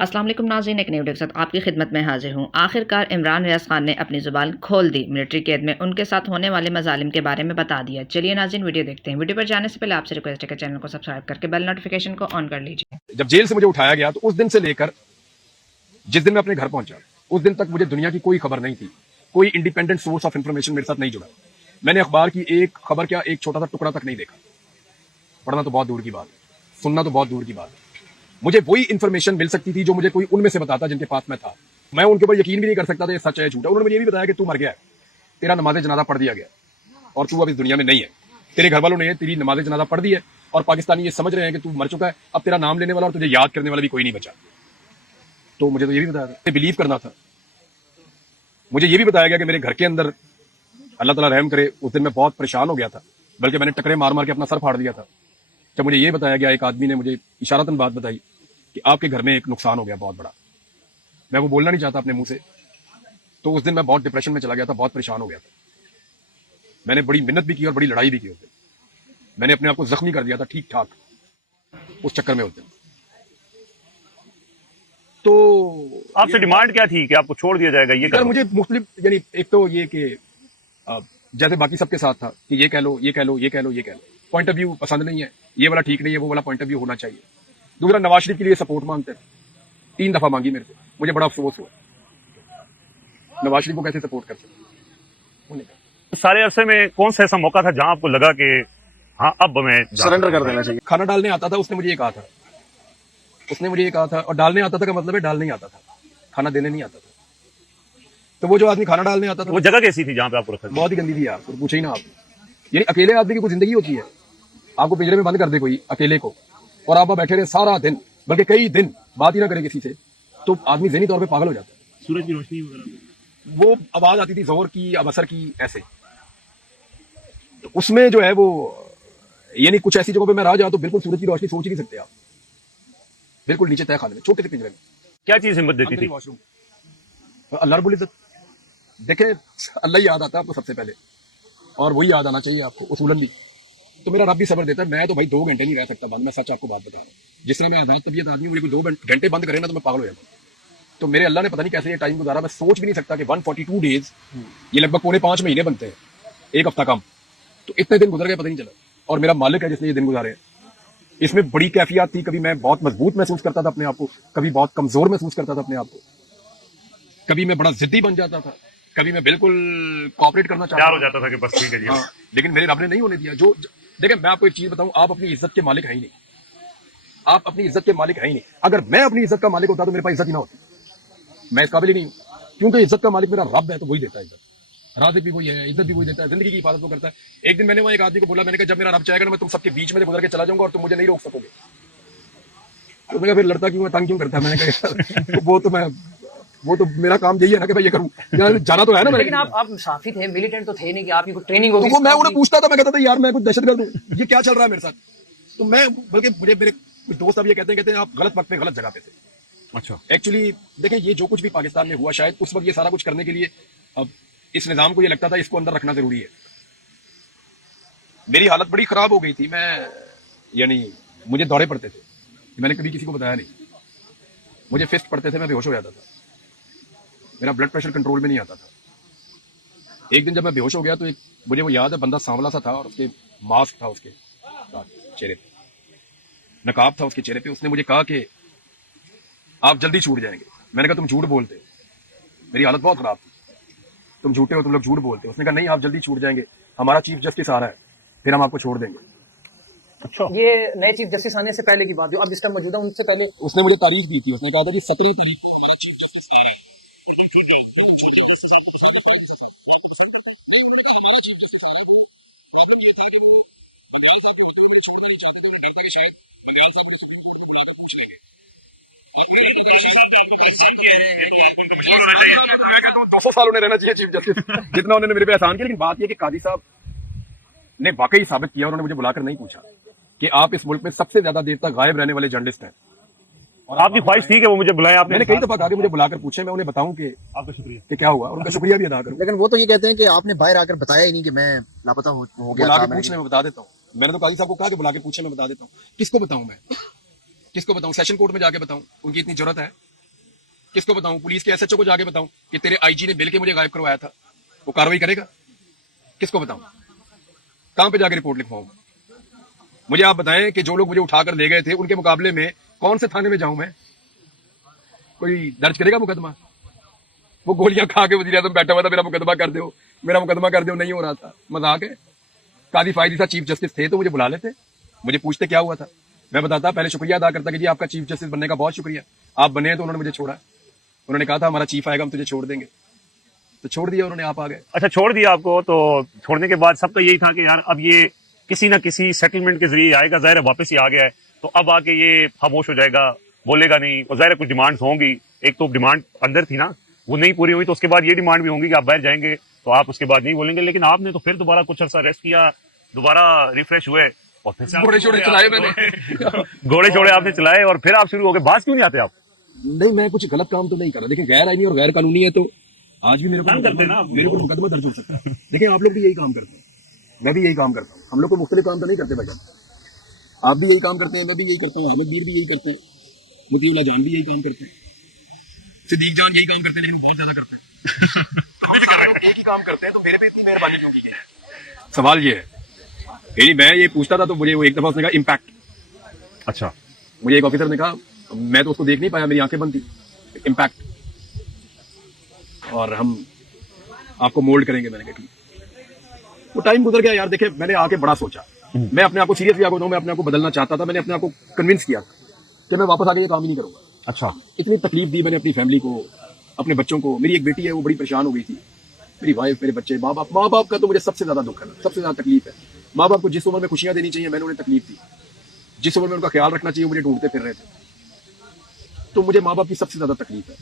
अस्सलाम वालेकुम नाज़रीन, एक नई वीडियो के साथ आपकी खिदमत में हाजिर हूँ। आखिरकार इमरान रियाज खान ने अपनी ज़ुबान खोल दी। मिलिट्री कैद में उनके साथ होने वाले मज़ालिम के बारे में बता दिया। चलिए नाज़रीन वीडियो देखते हैं। वीडियो पर जाने से पहले आपसे रिक्वेस्ट है कि चैनल को सब्सक्राइब करके बेल नोटिफिकेशन को ऑन कर लीजिए। जब जेल से मुझे उठाया गया तो उस दिन से लेकर जिस दिन मैं अपने घर पहुंचा उस दिन तक मुझे दुनिया की कोई खबर नहीं थी। कोई इंडिपेंडेंट सोर्स ऑफ इंफॉर्मेशन मेरे साथ नहीं जुड़ा। मैंने अखबार की एक खबर क्या एक छोटा सा टुकड़ा तक नहीं देखा। पढ़ना तो बहुत दूर की बात है, सुनना तो बहुत दूर की बात है। मुझे वही इंफॉर्मेशन मिल सकती थी जो मुझे कोई उनमें से बताता जिनके पास मैं था। मैं उनके ऊपर यकीन भी नहीं कर सकता था ये सच है झूठा। उन्होंने मुझे ये भी बताया कि तू मर गया है, तेरा नमाज जनाजा पढ़ दिया गया और तू अब इस दुनिया में नहीं है। तेरे घर वालों ने तेरी नमाज जनाजा पढ़ दी है और पाकिस्तानी ये समझ रहे हैं कि तू मर चुका है, अब तेरा नाम लेने वाला और तुझे याद करने वाला भी कोई नहीं बचा। तो मुझे तो ये भी बताया था, बिलीव करना था। मुझे ये भी बताया गया कि मेरे घर के अंदर अल्लाह ताला रहम करे उस दिन मैं बहुत परेशान हो गया था, बल्कि मैंने टकरे मार मार के अपना सर फाड़ दिया था। जब मुझे ये बताया गया, एक आदमी ने मुझे इशारतन बात बताई कि आपके घर में एक नुकसान हो गया बहुत बड़ा। मैं वो बोलना नहीं चाहता अपने मुंह से। तो उस दिन मैं बहुत डिप्रेशन में चला गया था, बहुत परेशान हो गया था। मैंने बड़ी मेहनत भी की और बड़ी लड़ाई भी की उस दिन। मैंने अपने आप को जख्मी कर दिया था ठीक ठाक उस चक्कर में उस दिन। तो आपसे डिमांड क्या थी कि आपको छोड़ दिया जाएगा? ये यार मुझे मुख्तलिफ, यानी एक तो ये कि जैसे बाकी सबके साथ था कि ये कह लो ये कह लो ये कह लो ये कह लो, पॉइंट ऑफ व्यू पसंद नहीं है, ये वाला ठीक नहीं है, वो वाला पॉइंट ऑफ व्यू होना चाहिए। दूसरा, नवाज शरीफ के लिए सपोर्ट मांगते हैं, 3 दफा मांगी मेरे से। मुझे बड़ा अफसोस हुआ, नवाज शरीफ को कैसे सपोर्ट कर सकते। सारे अरसे में कौन सा ऐसा मौका था जहां आपको लगा कि हाँ अब मैं सरेंडर कर देना चाहिए? खाना डालने आता था, उसने मुझे ये कहा था, और डालने आता था का मतलब है डालने ही आता था, खाना देने नहीं आता था। तो वो जो आदमी खाना डालने आता था, वो जगह कैसी थी जहां पे आपको रखा था? बहुत ही गंदी थी यार, तो पूछे ही ना आप। यानी अकेले आदमी की कोई जिंदगी होती है, आपको पिंजरे में बंद कर दे कोई अकेले को और आप बैठे रहे सारा दिन, बल्कि कई दिन बात ही ना करे किसी से, तो आदमी ज़हनी तौर पे पागल हो जाता है। सूरज की रोशनी वगैरह, वो आवाज आती थी जोर की, अब असर की, ऐसे। तो उसमें जो है वो, यानी कुछ ऐसी जगहों पे मैं रह जाऊं तो बिल्कुल सूरज की रोशनी सोच ही नहीं सकते आप। बिल्कुल नीचे तय खाने में, छोटे से पिंजरे में, क्या चीज हिम्मत देती थी? वॉशरूम। अल्लाह रब्बुल इज्जत, देखें अल्लाह ही याद आता है आपको सबसे पहले, और वही याद आना चाहिए आपको उसूलन भी। तो मेरा रब भी सब्र देता है। मैं तो भाई 2 घंटे नहीं रह सकता बंद, मैं सच आपको बात बता रहा हूँ। जिस तरह मैं आजाद तबीयत आदमी हूँ, मुझे कोई 2 घंटे बंद करे ना तो मैं पागल हो जाता हूँ। तो मेरे अल्लाह ने पता नहीं कैसे ये टाइम गुजारा, मैं सोच भी नहीं सकता कि 142 डेज, ये लगभग पौने 5 महीने बनते हैं, एक हफ्ता कम, तो इतने दिन गुजर गए पता नहीं चला। और मेरा मालिक है जिसने ये दिन गुजारे। इसमें बड़ी कैफियत थी, कभी मैं बहुत मजबूत महसूस करता था अपने आप को, कभी बहुत कमजोर महसूस करता था अपने आप को, कभी मैं बड़ा जिद्दी बन जाता था, कभी मैं बिल्कुल कॉपरेट करना चाहता प्यार हो जाता था कि बस ठीक है जी। हाँ, लेकिन मेरे रब ने नहीं होने दिया। देखें, मैं आपको एक चीज बताऊं, आप अपनी इज्जत के मालिक है ही नहीं। आप अपनी इज्जत के मालिक है ही नहीं। अगर मैं अपनी इज्जत का मालिक होता तो मेरे पास इज्जत ही ना होती। मैं इस काबिल ही नहीं हूं, क्योंकि इज्जत का मालिक मेरा रब है, तो वही देता है इज्जत। राज़िक भी वही है, इज्जत भी वही देता है, जिंदगी की हिफाजत वो करता है। एक दिन मैंने वहां एक आदमी को बोला, मैंने कहा जब मेरा रब चाहेगा ना मैं तुम सबके बीच में से गुजर के चला जाऊंगा और तुम मुझे नहीं रोक सकोगे। तो मैंने कहा फिर लड़ता क्यों है, तंग क्यों करता है? मैंने कहा वो तो मेरा काम यही है ना कि भाई ये करूं, जाना तो है ना। लेकिन आप साफी थे, मिलिटेंट तो थे नहीं कि आपकी कोई ट्रेनिंग होगी? तो वो मैं उन्हें पूछता था, मैं कहता था यार मैं कुछ दहशतगर्द हूं, ये क्या चल रहा है मेरे साथ। तो मैं, बल्कि मुझे मेरे कुछ दोस्त अब ये कहते हैं आप गलत वक्त पे गलत जगह पे थे। अच्छा, एक्चुअली देखें, ये जो कुछ भी पाकिस्तान में हुआ, शायद उस वक्त ये सारा कुछ करने के लिए अब इस निजाम को ये लगता था इसको अंदर रखना जरूरी है। मेरी हालत बड़ी खराब हो गई थी, यानी मुझे दौरे पड़ते थे, मैंने कभी किसी को बताया नहीं। मुझे फिस्ट पड़ते थे, मैं बेहोश हो जाता था, मेरा ब्लड प्रेशर कंट्रोल में नहीं आता था। एक दिन जब मैं बेहोश हो गया तो मुझे वो याद है, बंदा सांवला सा था और उसके मास्क था उसके चेहरे पे, नकाब था उसके चेहरे पे। उसने मुझे कहा कि आप जल्दी छूट जाएंगे। मैंने कहा तुम झूठ बोलते हो, मेरी हालत बहुत खराब थी, तुम झूठे हो, तुम लोग झूठ बोलते हो। उसने कहा नहीं आप जल्दी छूट जाएंगे, हमारा चीफ जस्टिस आ रहा है, फिर हम आपको छोड़ देंगे। अच्छा, ये नए चीफ जस्टिस आने से पहले की बात जो अब इस टाइम मौजूदा, उनसे पहले उसने मुझे तारीफ दी थी। उसने कहा था कि 17 तारीख को हमारा चीफ जस्टिस आ रहा है, मतलब ये था कि वो बंगाल साहब को छोड़ना नहीं चाहते थे, उन्हें डरते कि शायद बंगाल साहब को सुप्रीम कोर्ट को बुला के पूछ लेंगे। मैं कहता हूं 200 साल उन्हें रहना चाहिए चीफ जस्टिस, जितना उन्होंने मेरे पे एहसान किया। लेकिन बात यह कि काजी साहब ने वाकई साबित किया, उन्होंने मुझे बुलाकर नहीं पूछा कि आप इस मुल्क में सबसे ज्यादा देर तक गायब रहने वाले जर्नलिस्ट हैं। और आपकी ख्वाहिश थी कि वो मुझे बुलाए? आपने मैंने कई दफा कहा कि मुझे बुलाकर पूछे, मैं उन्हें बताऊं कि आपका शुक्रिया क्या हुआ, और उनका शुक्रिया भी अदा करूं। लेकिन वो तो ये कहते हैं कि आपने बाहर आकर बताया ही नहीं कि मैं लापता हो गया बुला था। के पूछने में बता देता हूँ। मैंने तो काजी साहब को कहा कि बुला के पूछे, मैं बता देता हूँ। किसको बताऊं मैं, किसको बताऊं? सेशन कोर्ट में जाके बताऊं? उनकी इतनी जरूरत है? किसको बताऊं? पुलिस के एसएचओ को जाके बताऊं कि तेरे आईजी ने मिलके मुझे गायब करवाया था? वो कार्रवाई करेगा? किसको बताऊं? कहां पे जाके रिपोर्ट लिखवाऊं? मुझे आप बताएं कि जो लोग मुझे उठाकर ले गए थे उनके मुकाबले में कौन से थाने में जाऊं मैं? कोई दर्ज करेगा मुकदमा? वो गोलियां खा के वजीर आजम बैठा हुआ था, मेरा मुकदमा कर दो, मेरा मुकदमा कर दो, नहीं हो रहा था। मजाक है? कादी फायदी साहब चीफ जस्टिस थे तो मुझे बुला लेते, मुझे पूछते क्या हुआ था, मैं बताता, पहले शुक्रिया अदा करता कि जी आपका चीफ जस्टिस बनने का बहुत शुक्रिया, आप बने तो उन्होंने मुझे छोड़ा। उन्होंने कहा था हमारा चीफ आएगा हम तुझे छोड़ देंगे, तो छोड़ दिया उन्होंने, आप आ गए। अच्छा, छोड़ दिया आपको, तो छोड़ने के बाद सब तो यही था कि यार अब ये किसी ना किसी सेटलमेंट के जरिए आएगा, जाहिर है वापस ही आ गया है, तो अब आके ये खामोश हो जाएगा, बोलेगा नहीं, और जाहिर है कुछ डिमांड्स होंगी। एक तो डिमांड अंदर थी ना, वो नहीं पूरी हुई, तो उसके बाद ये डिमांड भी होंगी कि आप बाहर जाएंगे तो आप उसके बाद नहीं बोलेंगे। लेकिन आपने तो फिर दोबारा कुछ अर्सा रेस्ट किया, दोबारा रिफ्रेश हुए और फिर से घोड़े शोड़े चलाए मैंने। घोड़े शोड़े आपने चलाए और फिर आप शुरू हो गए। बात क्यों नहीं आते आप? नहीं, मैं कुछ गलत काम तो नहीं कर रहा। देखिए, गैर आईनी और गैर कानूनी है तो आज भी मेरे को मुकदमा दर्ज हो सकता है। देखिए, आप लोग भी यही काम करते हैं, मैं भी यही काम करता हूँ, हम लोग को मुख्तलिफ काम तो नहीं करते भाईजान। आप भी यही काम करते हैं, मैं भी यही करता हूँ, अहमद मीर भी यही करते हैं, मुतीउल्लाह जान भी यही काम करते हैं, सिद्दीक जान यही काम करते हैं, लेकिन वो बहुत ज्यादा करते हैं। तो हम लोग एक ही काम करते हैं, तो मेरे पे इतनी मेहरबानी क्यों की गई? सवाल ये है। यही मैं ये पूछता था तो मुझे वो एक दफा उसने कहा इम्पैक्ट। अच्छा, मुझे एक ऑफिसर ने कहा, मैं तो उसको देख नहीं पाया, मेरी आंखें बंद थी, इम्पैक्ट, और हम आपको मोल्ड करेंगे। मैंने कहा ठीक। वो टाइम गुजर गया यार। देखे, मैंने आके बड़ा सोचा, मैं अपने आप को सीरियस लिया, मैं अपने आप को बदलना चाहता था, मैंने अपने आप को कन्विंस किया कि मैं वापस आके ये काम ही नहीं करूंगा। अच्छा, इतनी तकलीफ दी मैंने अपनी फैमिली को, अपने बच्चों को। मेरी एक बेटी है, वो बड़ी परेशान हो गई थी, मेरी वाइफ, मेरे बच्चे, माँ बाप का तो मुझे सबसे ज्यादा दुख है, सबसे ज्यादा तकलीफ है। माँ बाप को जिस उम्र में खुशियां देनी चाहिए मैंने उन्हें तकलीफ दी, जिस उम्र में उनका ख्याल रखना चाहिए मुझे ढूंढते फिर रहे थे, तो मुझे माँ बाप की सबसे ज्यादा तकलीफ है।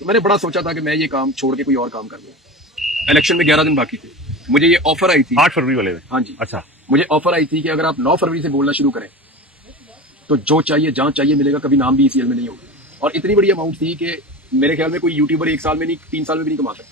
तो मैंने बड़ा सोचा था कि मैं ये काम छोड़ के कोई और काम कर लूँ। इलेक्शन में 11 दिन बाकी थे, मुझे ये ऑफर आई थी 8 फरवरी वाले में। हाँ जी, अच्छा, मुझे ऑफर आई थी कि अगर आप 9 फरवरी से बोलना शुरू करें तो जो चाहिए, जहां चाहिए मिलेगा, कभी नाम भी ईसीएल में नहीं होगा। और इतनी बड़ी अमाउंट थी कि मेरे ख्याल में कोई यूट्यूबर 1 साल में नहीं, 3 साल में भी नहीं कमा सकता।